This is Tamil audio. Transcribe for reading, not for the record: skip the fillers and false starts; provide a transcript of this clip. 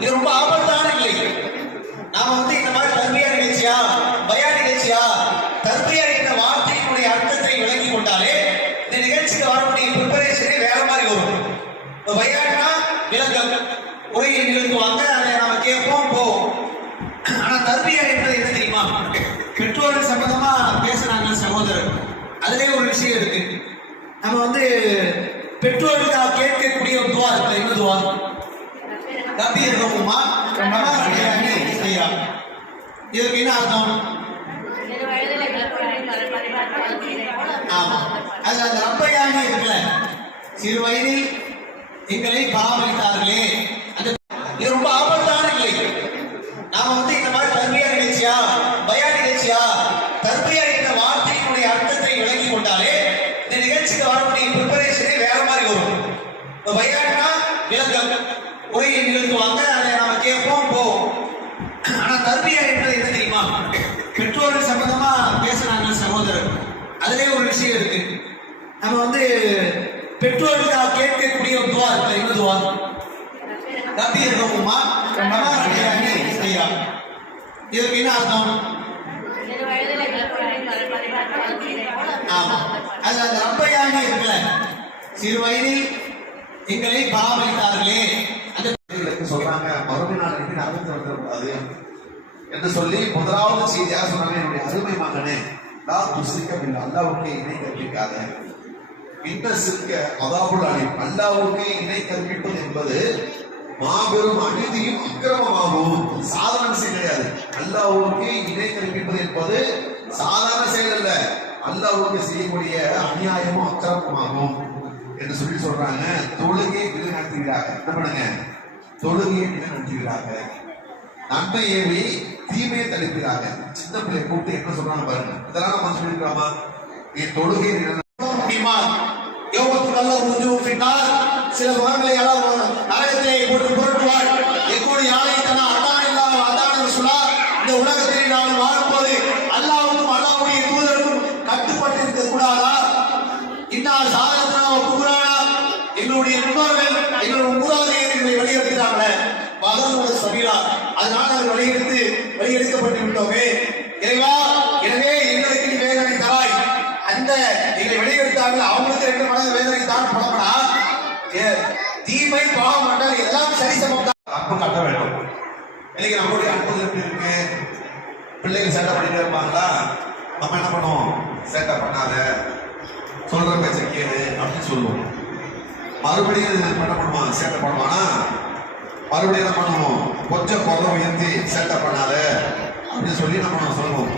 இது ரொம்ப ஆபத்தான நிலை. நாம இந்த மாதிரி தர்பியா நிகழ்ச்சியா பயான் நிகழ்ச்சியா தர்பியா என்ற வார்த்தையினுடைய அர்த்தத்தை விளங்கி கொண்டாலே இந்த நிகழ்ச்சிக்கு வரக்கூடிய ப்ரிப்பரேஷனே வேற மாதிரி வரும். பயான்னா விளக்கம் உரையை நிகழ்த்துவாங்க, அதை நாம கேட்போம் போவோம். ஆனா தர்பியா என்பது என்ன தெரியுமா? பெற்றோர்கள் சம்பந்தமா பேசுறாங்க சகோதரர், அதுலயே ஒரு விஷயம் இருக்கு. நம்ம பெற்றோர்களுக்காக கேட்கக்கூடிய ஒரு துவா இருக்கு. என்ன துவா? ரப்பி இருக்கோமா ஐயா, இதுக்கு என்ன அர்த்தம்? ஆமா, அது அந்த ரப்பையானி இருக்குல்ல, சிறு வயதில் எங்களை பராமரித்தார்களே, அந்த இது ரொம்ப ஆபத்தான நிலை. நாம இந்த மாதிரி தர்பியா நிகழ்ச்சியா பயான் நிகழ்ச்சியா தர்பியா என்ற வார்த்தையினுடைய அர்த்தத்தை விளங்கி கொண்டாலே இந்த நிகழ்ச்சிக்கு வரக்கூடிய ப்ரிப்பரேஷனே வேற மாதிரி வரும். பயான்னா விளக்கம் உரையை நிகழ்த்துவாங்க, அதை நாம கேட்போம் போவோம். ஆனா தர்பியா என்பது என்ன தெரியுமா? பெற்றோர்கள் சம்பந்தமா பேசுறாங்க சகோதரர், அதுலயே ஒரு விஷயம் இருக்கு. நம்ம பெற்றோர்களுக்காக கேட்கக்கூடிய ஒரு துவா இருக்கு. என்ன துவா? ரப்பி இருக்கோமா ஐயா, இதுக்கு என்ன அர்த்தம்? ஆமா, அது அந்த ரப்பையானி இருக்குல்ல, சிறு வயதில் எங்களை பராமரித்தார்களே, அந்த சொல்றாங்க மறுமை நாள் நரகத்தில் வந்துடக்கூடாது என்று சொல்லி முதலாவது செய்தியாக சொன்னாங்க, என்னுடைய அருமை மகனே நான் துசிக்கவில்லை, அல்லாவுக்கு இணை கற்பிக்காத. இந்த சிற்க அதாவுல் அலீம், அல்லாவுக்கு இணை கற்பிப்பது என்பது மாபெரும் அநீதியும் அக்கிரமமாகும். சாதாரண செயல் கிடையாது. அல்லாஹ்வுக்கு இணை கற்பிப்பது என்பது சாதாரண செயல் அல்ல, அல்லாஹ்வுக்கு செய்யக்கூடிய அநியாயமும் அக்கிரமமாகும் என்று சொல்லி சொல்றாங்க. தொழுகையை நிலைநாட்டுகிறாங்க. என்ன பண்ணுங்க? தொழுகையை நிலைநாட்டுகிறாங்க. நன்மை ஏவி தீமையை தடுக்கிறாங்க. சின்ன பிள்ளை கூப்பிட்டு என்ன சொல்றாங்க பாருங்க. இதெல்லாம் நம்ம சொல்லிருக்கோமா? நீ தொழுகை சில முகங்களை நரகத்தை போட்டு புரட்டுவார். எங்களுடைய ஆலயத்தனா அதான் இல்லாம அதான் சொல்லா இந்த உலகத்திலே நாம் வாழும்போது அல்லாவுக்கும் அல்லாவுடைய தூதருக்கும் கட்டுப்பட்டு இருக்க கூடாதா? இன்னார் சாதனத்தினா ஒப்புகிறானா? எங்களுடைய முன்னோர்கள் எங்களுடைய மூதாதையர்களை வெளியெடுக்கிறாங்களே மகனோட சபீரா, அதனால அவர் வெளியெடுக்கப்பட்டு விட்டோமே. எனவே எங்களுக்கு நீ வேதனை தராய். அந்த எங்களை வெளியெடுத்தாங்க அவங்களுக்கு 2 மடங்கு வேதனை தான் படப்படா. தீமை பாவம் பண்ணால் எல்லாம் சரி சமம் தான். அன்பு கட்ட வேண்டும். இன்னைக்கு நம்மளுடைய அன்பு எப்படி இருக்கு? பிள்ளைங்க சேட்டை பண்ணிட்டு இருப்பாங்களா? நம்ம என்ன பண்ணுவோம்? சேட்டை பண்ணாத, சொல்ற பேச்ச கேளு அப்படின்னு சொல்லுவோம். மறுபடியும் என்ன பண்ணுவான்? சேட்டை பண்ணுவானா? மறுபடியும் என்ன பண்ணுவோம்? கொஞ்சம் குரலை உயர்த்தி சேட்டை பண்ணாத அப்படின்னு சொல்லி நம்ம சொல்லுவோம்.